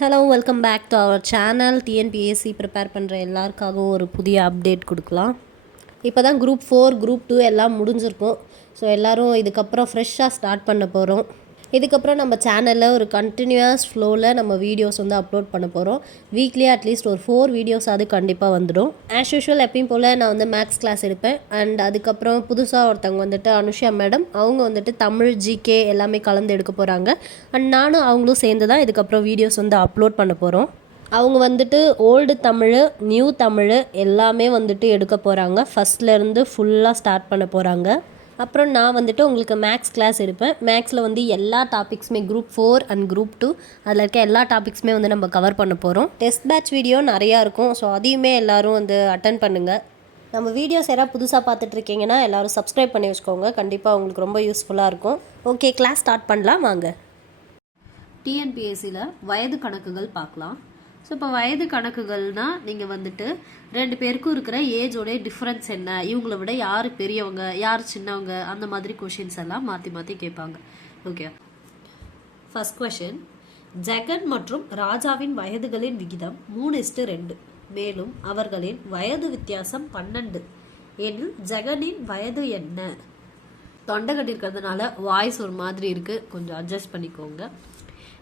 Hello, welcome back to our channel. TNPSC prepare பண்ணுற எல்லாருக்காகவும் ஒரு புதிய அப்டேட் கொடுக்கலாம். இப்போ தான் குரூப் 4 குரூப் 2 எல்லாம் முடிஞ்சிருக்கும். ஸோ எல்லோரும் இதுக்கப்புறம் ஃப்ரெஷ்ஷாக ஸ்டார்ட் பண்ண போகிறோம். இதுக்கப்புறம் நம்ம சேனலில் ஒரு கண்டினியூஸ் ஃப்ளோவில் நம்ம வீடியோஸ் வந்து அப்லோட் பண்ண போகிறோம். வீக்லி அட்லீஸ்ட் ஒரு 4 வீடியோஸ் அது கண்டிப்பாக வந்துடும். ஆஸ் யூஷுவல் எப்பயும் போல் நான் வந்து மேக்ஸ் கிளாஸ் எடுப்பேன். அண்ட் அதுக்கப்புறம் புதுசாக ஒருத்தவங்க வந்துட்டு அனுஷா மேடம், அவங்க வந்துட்டு தமிழ், ஜிகே எல்லாமே கலந்து எடுக்க போகிறாங்க. அண்ட் நானும் அவங்களும் சேர்ந்து தான் இதுக்கப்புறம் வீடியோஸ் வந்து அப்லோட் பண்ண போகிறோம். அவங்க வந்துட்டு ஓல்டு தமிழ், நியூ தமிழ் எல்லாமே வந்துட்டு எடுக்க போகிறாங்க. ஃபஸ்ட்லேருந்து ஃபுல்லாக ஸ்டார்ட் பண்ண போகிறாங்க. அப்புறம் நான் வந்துட்டு உங்களுக்கு மேக்ஸ் கிளாஸ் எடுப்பேன். மேக்ஸில் வந்து எல்லா டாபிக்ஸுமே குரூப் 4 அண்ட் குரூப் 2 அதில் இருக்க எல்லா டாபிக்ஸுமே வந்து நம்ம கவர் பண்ண போகிறோம். டெஸ்ட் பேட்ச் வீடியோ நிறையா இருக்கும். ஸோ அதையுமே எல்லோரும் வந்து அட்டன் பண்ணுங்கள். நம்ம வீடியோஸ் யாராவது புதுசாக பார்த்துட்ருக்கீங்கன்னா எல்லோரும் சப்ஸ்கிரைப் பண்ணி வச்சுக்கோங்க. கண்டிப்பாக உங்களுக்கு ரொம்ப யூஸ்ஃபுல்லாக இருக்கும். ஓகே, கிளாஸ் ஸ்டார்ட் பண்ணலாம் வாங்க. டிஎன்பிஎஸ்சியில் வயது கணக்குகள் பார்க்கலாம். ஸோ இப்போ வயது கணக்குகள்னால் நீங்கள் வந்துட்டு 2 பேருக்கும் இருக்கிற ஏஜோடைய டிஃப்ரென்ஸ் என்ன, இவங்களை விட யார் பெரியவங்க யார் சின்னவங்க, அந்த மாதிரி கொஷின்ஸ் எல்லாம் மாற்றி மாற்றி கேட்பாங்க. Okay, first question. ஜெகன் மற்றும் ராஜாவின் வயதுகளின் விகிதம் 3:2. மேலும் அவர்களின் வயது வித்தியாசம் 12 எனில் ஜெகனின் வயது என்ன? தொண்டை கட்டிருக்கிறதுனால வாய்ஸ் ஒரு மாதிரி இருக்குது, கொஞ்சம் அட்ஜஸ்ட் பண்ணிக்கோங்க.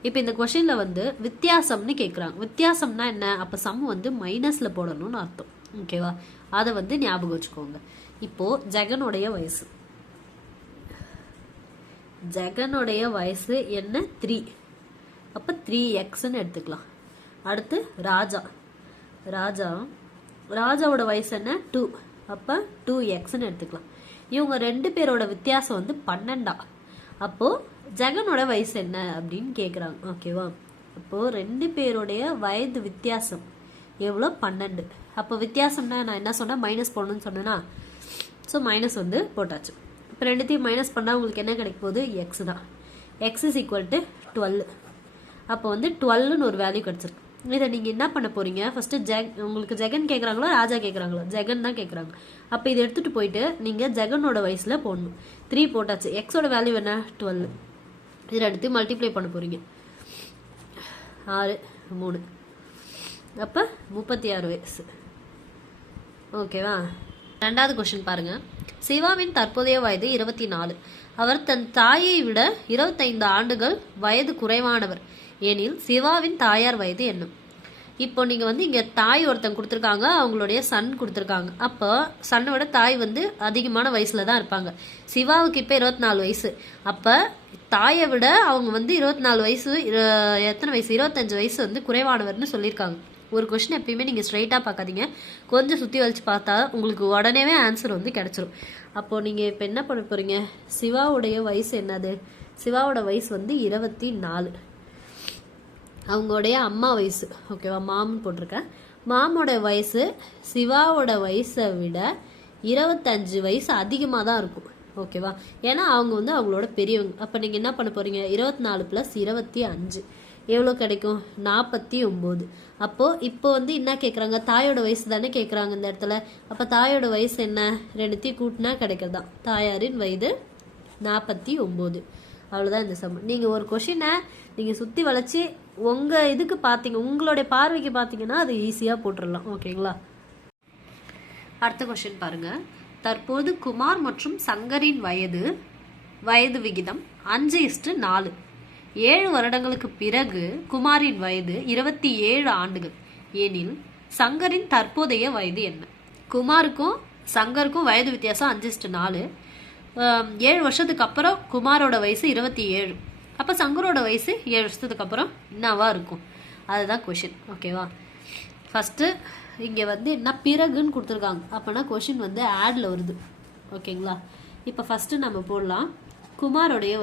இப்போ இந்த கொஷினில் வந்து வித்தியாசம்னு கேட்குறாங்க. வித்தியாசம்னா என்ன? அப்போ சம் வந்து மைனஸில் போடணும்னு அர்த்தம். ஓகேவா? அதை வந்து ஞாபகம் வச்சுக்கோங்க. இப்போது ஜெகனுடைய வயசு என்ன? 3. அப்போ 3x எடுத்துக்கலாம். அடுத்து ராஜாவோட வயசு என்ன? 2. அப்போ 2x எடுத்துக்கலாம். இவங்க 2 பேரோட வித்தியாசம் வந்து 12. அப்போது ஜெகனோட வயசு என்ன அப்படின்னு கேட்குறாங்க. ஓகேவா? அப்போது 2 பேருடைய வயது வித்தியாசம் எவ்வளோ? 12. அப்போ வித்தியாசம்னா நான் என்ன சொன்னேன்? மைனஸ் போடணும்னு சொன்னேன்னா, ஸோ மைனஸ் வந்து போட்டாச்சு. இப்போ 2த்தையும் மைனஸ் பண்ணால் உங்களுக்கு என்ன கிடைக்க போகுது? எக்ஸ் தான். X is equal to 12. அப்போ வந்து 12ன்னு ஒரு வேல்யூ கிடச்சிருக்கு. இதை நீங்கள் என்ன பண்ண போகிறீங்க? ஃபஸ்ட்டு உங்களுக்கு ஜெகன் கேட்குறாங்களோ ராஜா கேட்குறாங்களோ? ஜெகன் தான் கேட்குறாங்க. அப்போ இதை எடுத்துகிட்டு போயிட்டு நீங்கள் ஜெகனோட வயசில் போடணும். 3 போட்டாச்சு. எக்ஸோட வேல்யூ என்ன? 12. இதில் எடுத்து மல்டிப்ளை பண்ண போகிறீங்க. 6, 3. அப்போ 36 வயசு. ஓகேவா? 2வது கொஸ்டின் பாருங்கள். சிவாவின் தற்போதைய வயது 24. அவர் தன் தாயை விட 25 ஆண்டுகள் வயது குறைவானவர் எனில் சிவாவின் தாயார் வயது என்ன? இப்போ நீங்கள் வந்து இங்கே தாய் ஒருத்தங்க கொடுத்துருக்காங்க, அவங்களுடைய சன் கொடுத்துருக்காங்க. அப்போ சன்னை விட தாய் வந்து அதிகமான வயசில் தான் இருப்பாங்க. சிவாவுக்கு இப்போ 24 வயசு. அப்போ தாயை விட அவங்க வந்து 24 வயசு, எத்தனை வயசு? 25 வயசு வந்து குறைவானவர்னு சொல்லியிருக்காங்க. ஒரு கொஸ்டின் எப்பயுமே நீங்கள் ஸ்ட்ரைட்டாக பார்க்காதீங்க, கொஞ்சம் சுற்றி வலிச்சு பார்த்தா உங்களுக்கு உடனேவே ஆன்சர் வந்து கிடச்சிரும். அப்போது நீங்கள் இப்போ என்ன பண்ண போகிறீங்க? சிவாவுடைய வயசு என்னது? சிவாவோட வயசு வந்து 24. அவங்களுடைய அம்மா வயசு, ஓகேவா, மாம்னு போட்டிருக்கேன். மாமோட வயசு சிவாவோட வயசை விட 25 வயசு அதிகமாக தான் இருக்கும். ஓகேவா? ஏன்னா அவங்க வந்து அவங்களோட பெரியவங்க. அப்போ நீங்கள் என்ன பண்ண போகிறீங்க? 24 + 25 எவ்வளோ கிடைக்கும்? 49. அப்போது இப்போ வந்து என்ன கேட்குறாங்க? தாயோட வயசு தானே கேட்குறாங்க இந்த இடத்துல. அப்போ தாயோட வயசு என்ன? 2த்தையும் கூட்டினா கிடைக்கிறதான். தாயாரின் வயது 49. அவ்வளோதான் இந்த சம். நீங்கள் ஒரு கொஷினை நீங்கள் சுற்றி வளைச்சி உங்கள் இதுக்கு பார்த்தீங்க, உங்களுடைய பார்வைக்கு பார்த்தீங்கன்னா அது ஈஸியாக போட்டுடலாம். ஓகேங்களா? அடுத்த கொஷின் பாருங்கள். தற்போது குமார் மற்றும் சங்கரின் வயது விகிதம் 5:4. 7 வருடங்களுக்கு பிறகு குமாரின் வயது 27 ஆண்டுகள் எனில் சங்கரின் தற்போதைய வயது என்ன? குமாருக்கும் சங்கருக்கும் வயது வித்தியாசம் 5:4. 7 வருஷத்துக்கு அப்புறம் குமாரோட வயசு 27. அப்போ சங்கரோட வயசு 7 வருஷத்துக்கு அப்புறம் என்னவா இருக்கும்? அதுதான் கொஷின். ஓகேவா? ஃபஸ்ட்டு இங்கே வந்து என்ன பிறகுன்னு கொடுத்துருக்காங்க. அப்போனா கொஷின் வந்து ஆடில் வருது. ஓகேங்களா? இப்போ ஃபஸ்ட்டு நம்ம போடலாம். குமாரோடைய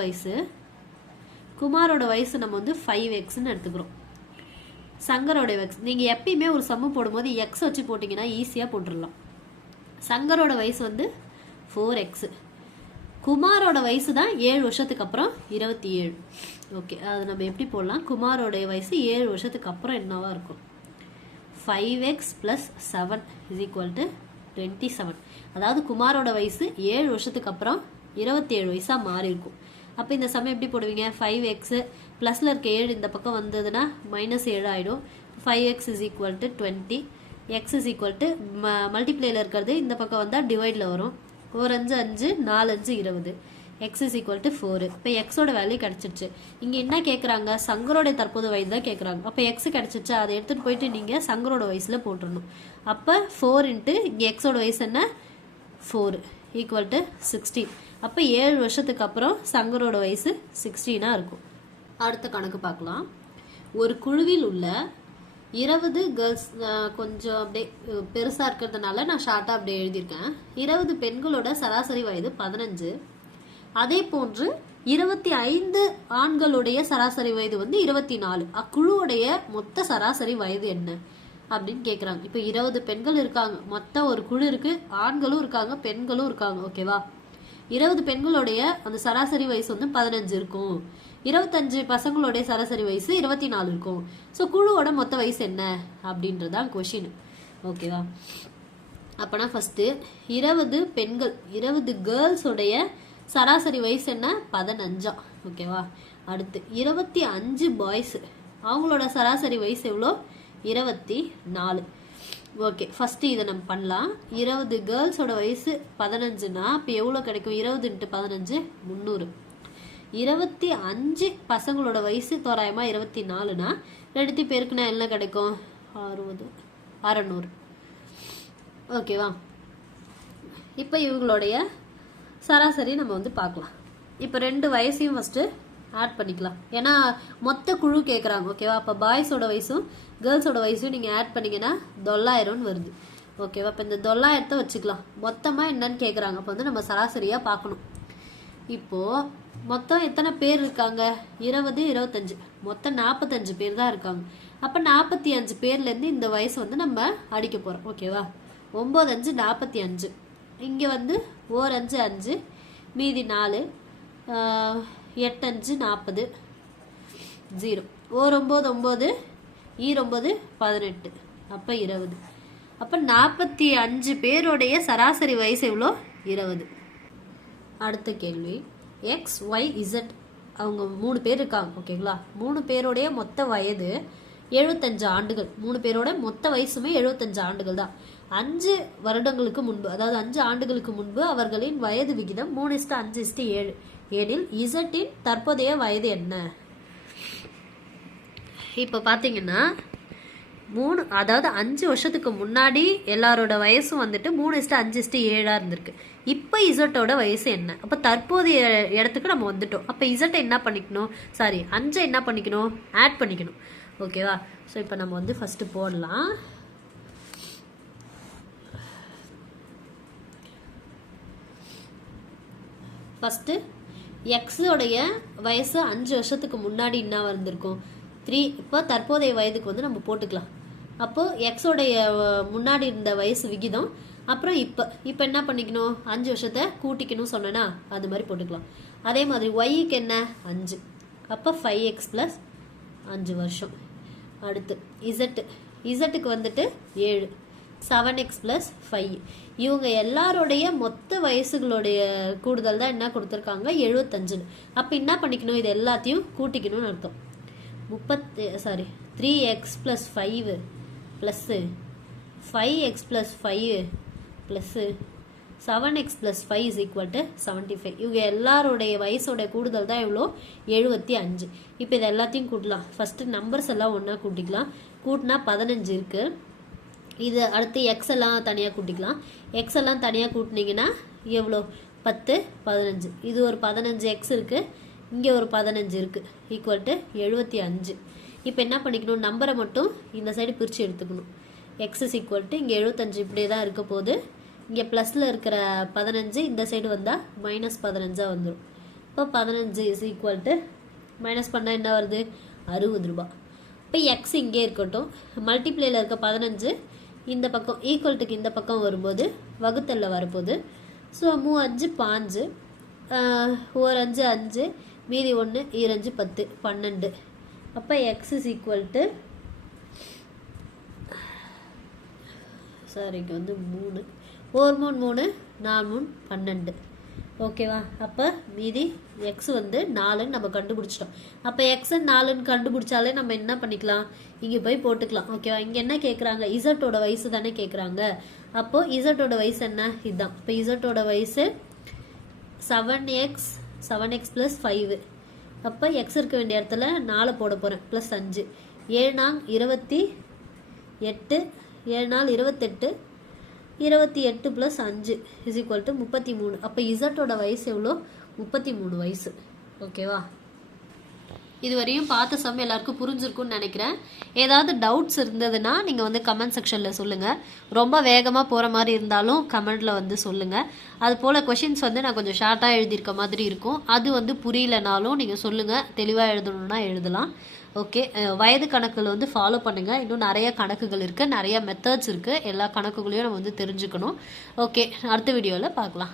வயசு நம்ம வந்து 5xன்னு எடுத்துக்கிறோம். சங்கரோடைய வயசு நீங்கள் எப்பயுமே ஒரு சம்மு போடும்போது எக்ஸ் வச்சு போட்டிங்கன்னா ஈஸியாக போட்டுடலாம். சங்கரோட வயசு வந்து 4x. குமாரோட வயசு தான் 7 வருஷத்துக்கு அப்புறம் 27. ஓகே, அது நம்ம எப்படி போடலாம்? குமாரோடைய வயசு 7 வருஷத்துக்கு அப்புறம் என்னவா இருக்கும்? 5x + 7 = 27. அதாவது குமாரோட வயசு 7 வருஷத்துக்கு அப்புறம் 27 வயசாக மாறி இருக்கும். அப்போ இந்த சமயம் எப்படி போடுவீங்க? 5x ப்ளஸில் இருக்க 7 இந்த பக்கம் வந்ததுன்னா -7 ஆகிடும். 5x is equal to 20. x is equal to மல்டிப்ளேயில் இருக்கிறது இந்த பக்கம் வந்தால் டிவைடில் வரும். 4 5 5 4 5 20. x is equal to 4. இப்போ எக்ஸோட வேல்யூ கிடச்சிருச்சு. இங்கே என்ன கேட்குறாங்க, சங்கரோடைய தற்போது வயது தான் கேட்குறாங்க. அப்போ எக்ஸ் கிடச்சிருச்சு, அதை எடுத்துகிட்டு போயிட்டு நீங்கள் சங்கரோட வயசில் போட்டுடணும். அப்போ 4 இன்ட்டு இங்கே எக்ஸோட வயசு என்ன 4 ஈக்குவல் டு 16. அப்போ 7 வருஷத்துக்கு அப்புறம் சங்கரோட வயசு 16 இருக்கும். அடுத்த கணக்கு பார்க்கலாம். ஒரு குழுவில் உள்ள 20 கேர்ள்ஸ், கொஞ்சம் அப்படியே பெருசாக இருக்கிறதுனால நான் ஷார்ட்டாக அப்படியே எழுதியிருக்கேன். 20 பெண்களோட சராசரி வயது 15. அதே போன்று 25 ஆண்களுடைய சராசரி வயது வந்து 24. அக்குழுவுடைய மொத்த சராசரி வயது என்ன அப்படின்னு கேட்குறாங்க. இப்போ 20 பெண்கள் இருக்காங்க, மொத்தம் ஒரு குழு இருக்கு, ஆண்களும் இருக்காங்க பெண்களும் இருக்காங்க. ஓகேவா, 20 பெண்களுடைய அந்த சராசரி வயசு வந்து 15 இருக்கும். 25 பசங்களுடைய சராசரி வயசு 24 இருக்கும். ஸோ குழுவோட மொத்த வயசு என்ன அப்படின்றதான் கொஷின். ஓகேவா, அப்போனா ஃபஸ்ட்டு 20 பெண்கள் 20 கேர்ள்ஸோடைய சராசரி வயசு என்ன 15. ஓகேவா, அடுத்து 25 பாய்ஸ், அவங்களோட சராசரி வயசு எவ்வளோ 24. ஓகே, ஃபஸ்ட்டு இதை நம்ம பண்ணலாம். 20 கேர்ள்ஸோட வயசு 15னா இப்போ எவ்வளோ கிடைக்கும், 20 × 15 300. 25 பசங்களோட வயசு தோராயமாக 24னா 2 பேருக்குன்னா என்ன கிடைக்கும் 60 600. ஓகேவா, இப்போ இவங்களுடைய சராசரி நம்ம வந்து பார்க்கலாம். இப்போ 2 வயசையும் ஃபஸ்ட்டு ஆட் பண்ணிக்கலாம், ஏன்னா மொத்த குழு கேட்குறாங்க. ஓகேவா, அப்போ பாய்ஸோட வயசும் கேர்ள்ஸோட வயசும் நீங்கள் ஆட் பண்ணிங்கன்னா 900 வருது. ஓகேவா, இப்போ இந்த 900 வச்சுக்கலாம். மொத்தமாக என்னன்னு கேட்குறாங்க, அப்போ வந்து நம்ம சராசரியாக பார்க்கணும். இப்போது மொத்தம் எத்தனை பேர் இருக்காங்க 20 25 மொத்தம் 45 பேர் தான் இருக்காங்க. அப்போ 45 பேர்லேருந்து இந்த வயசு வந்து நம்ம அடிக்க போகிறோம். ஓகேவா, 9 5 45, இங்கே வந்து 1 5 5 மீதி 4 8 5 40 0 1 9 9 9 18 அப்போ 20. அப்போ 45 பேருடைய சராசரி வயசு எவ்வளோ 20. அடுத்த கேள்வி, எக்ஸ் ஒய் இசட் அவங்க 3 பேர் இருக்காங்க. ஓகேங்களா, 3 பேருடைய மொத்த வயது 75 ஆண்டுகள். 3 பேரோட மொத்த வயசுமே 75 ஆண்டுகள் தான். 5 வருடங்களுக்கு முன்பு, அதாவது 5 ஆண்டுகளுக்கு முன்பு அவர்களின் வயது விகிதம் 3:5:7 எனில் இசட்டின் தற்போதைய வயது என்ன? இப்போ பார்த்தீங்கன்னா 3, அதாவது 5 வருஷத்துக்கு முன்னாடி எல்லாரோட வயசும் வந்துட்டு 3:5:7 இருந்திருக்கு. இப்போ இசட்டோட வயசு என்ன? அப்போ தற்போதைய இடத்துக்கு நம்ம வந்துட்டோம். அப்போ இசட்டை என்ன பண்ணிக்கணும், சாரி 5 என்ன பண்ணிக்கணும், ஆட் பண்ணிக்கணும். ஓகேவா, ஸோ இப்போ நம்ம வந்து ஃபஸ்ட்டு போடலாம். ஃபஸ்ட்டு எக்ஸோடைய வயசு 5 வருஷத்துக்கு முன்னாடி என்ன வந்திருக்கும் 3. இப்போ தற்போதைய வயதுக்கு வந்து நம்ம போட்டுக்கலாம். அப்போது எக்ஸோடைய முன்னாடி இருந்த வயசு விகிதம், அப்புறம் இப்போ என்ன பண்ணிக்கணும் 5 வருஷத்தை கூட்டிக்கணும் சொன்னேன்னா அது மாதிரி போட்டுக்கலாம். அதே மாதிரி ஒய்க்கு என்ன 5, அப்போ 5x + 5 வருஷம். அடுத்து இசட்டுக்கு வந்துட்டு 7 7x + 5. இவங்க எல்லாருடைய மொத்த வயசுகளுடைய கூடுதல் தான் என்ன கொடுத்துருக்காங்க 75. அப்போ என்ன பண்ணிக்கணும், இது எல்லாத்தையும் கூட்டிக்கணும்னு அர்த்தம். 3x + 5 plus 5x + 5 plus 7x + 5 = 75. இவங்க எல்லாருடைய வயசோடைய கூடுதல் தான் எவ்வளோ 75. இப்போ இது எல்லாத்தையும் கூட்டலாம். ஃபஸ்ட்டு நம்பர்ஸ் எல்லாம் ஒன்றா கூட்டிக்கலாம். கூட்டினா 15 இருக்குது. இது அடுத்து எக்ஸ் எல்லாம் தனியாக கூட்டிக்கலாம். எக்ஸ் எல்லாம் தனியாக கூட்டினீங்கன்னா எவ்வளோ 10 15. இது ஒரு 15 எக்ஸ் இருக்குது, இங்கே ஒரு 15 இருக்குது, = 75. இப்போ என்ன பண்ணிக்கணும், நம்பரை மட்டும் இந்த சைடு பிரித்து எடுத்துக்கணும். எக்ஸ் இஸ் ஈக்குவல் டு இங்கே 75 இப்படியே தான் இருக்க போது. இங்கே ப்ளஸில் இருக்கிற 15 இந்த சைடு வந்தால் -15 வந்துடும். இப்போ 15 இஸ் ஈக்குவல் டு மைனஸ் பண்ணால் என்ன வருது 60 ரூபா. இப்போ எக்ஸ் இங்கே இருக்கட்டும், மல்டிப்ளேயில் இருக்க 15 இந்த பக்கம் ஈக்குவல்ட்டுக்கு இந்த பக்கம் வரும்போது வகுத்தலில் வரப்போகுது. ஸோ 3 5 1 5 5 மீதி 1 2 5 10 12. அப்போ X is equal to sir இங்கே வந்து 3 4 3 3 4 3 12. ஓகேவா? அப்போ மீதி எக்ஸ் வந்து 4ன்னு நம்ம கண்டுபிடிச்சிட்டோம். அப்போ எக்ஸ் 4ன்னு கண்டுபிடிச்சாலே நம்ம என்ன பண்ணிக்கலாம், இங்கே போய் போட்டுக்கலாம். ஓகேவா? இங்கே என்ன கேட்குறாங்க, இசட்டோட வயசு தானே கேட்குறாங்க. அப்போது இசட்டோட வயசு என்ன, இதுதான். இப்போ இசட்டோட வயசு 7x + 5. அப்போ எக்ஸ் இருக்க வேண்டிய இடத்துல 4 போட போகிறேன், ப்ளஸ் 5. 7 நாங் 28, 7 நாள் 28, 28 + 5 = 33. அப்போ இசட்டோட வயசு எவ்வளோ, 33 வயசு. ஓகேவா? இதுவரையும் பார்த்த சம் எல்லாருக்கும் புரிஞ்சிருக்கும்னு நினைக்கிறேன். ஏதாவது டவுட்ஸ் இருந்ததுன்னா நீங்கள் வந்து கமெண்ட் செக்ஷனில் சொல்லுங்கள். ரொம்ப வேகமாக போகிற மாதிரி இருந்தாலும் கமெண்டில் வந்து சொல்லுங்கள். அது போல் கொஷின்ஸ் வந்து நான் கொஞ்சம் ஷார்ட்டாக எழுதியிருக்க மாதிரி இருக்கும். அது வந்து புரியலனாலும் நீங்கள் சொல்லுங்கள், தெளிவாக எழுதணுன்னா எழுதலாம். ஓகே, வயது கணக்கில் வந்து ஃபாலோ பண்ணுங்கள். இன்னும் நிறைய கணக்குகள் இருக்குது, நிறைய மெத்தட்ஸ் இருக்குது. எல்லா கணக்குகளையும் நம்ம வந்து தெரிஞ்சுக்கணும். ஓகே, அடுத்த வீடியோவில் பார்க்கலாம்.